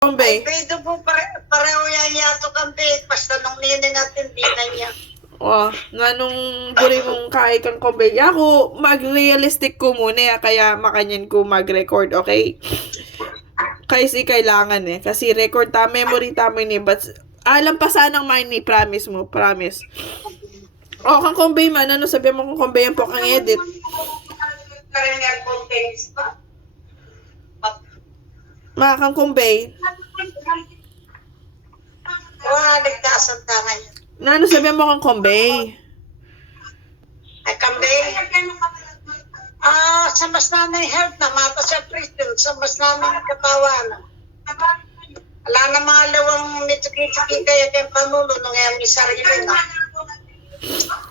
Kombay. pwede po pareho yan yato kambe. Basta nung nini natin, di na niya. Nanong guri mong kay kang kombay. Ako, mag-realistic ko muna, kaya makanyan ko mag-record, okay? Kasi kailangan kasi record ta, memory tama ni, but alam pa sanang mind ni, promise mo, promise. Kang kombay man, ano sabi mo kung kombay yan po kang edit? Kang kombay. Nagtasan tangan. Ano sabi mo kang kombay? Ay kambe. Sa mas nanay health na, mata sa prison, sa mas nanay katawan. Wala na mga lawang nitsiki-tsiki kaya kayong panulo nung ngayon may sarili na.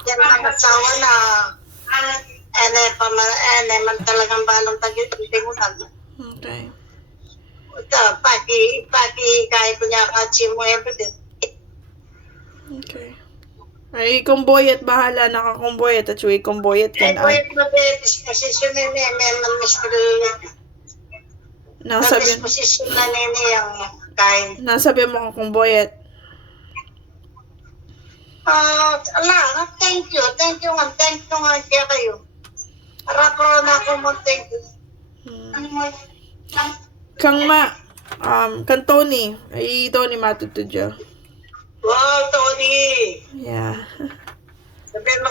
Yan ang asawa na man talagang balong tag-itingunan. Okay. Ito, paki kahit ko niya katsi mo everything. Okay. Ay, kumboyet, bahala na ka kumboyet, at suwi kumboyet ka Ay, na. pwede mabetis kasi siya nini, may man-mister Nasabi, disposition na nini ang kain. nasabi mo kang kumboyet. Thank you nga kaya kayo. Para po na ako mo thank you. Kang Tony, ay Tony matutudyo. Wow, Tony! Yeah. Sabihin mo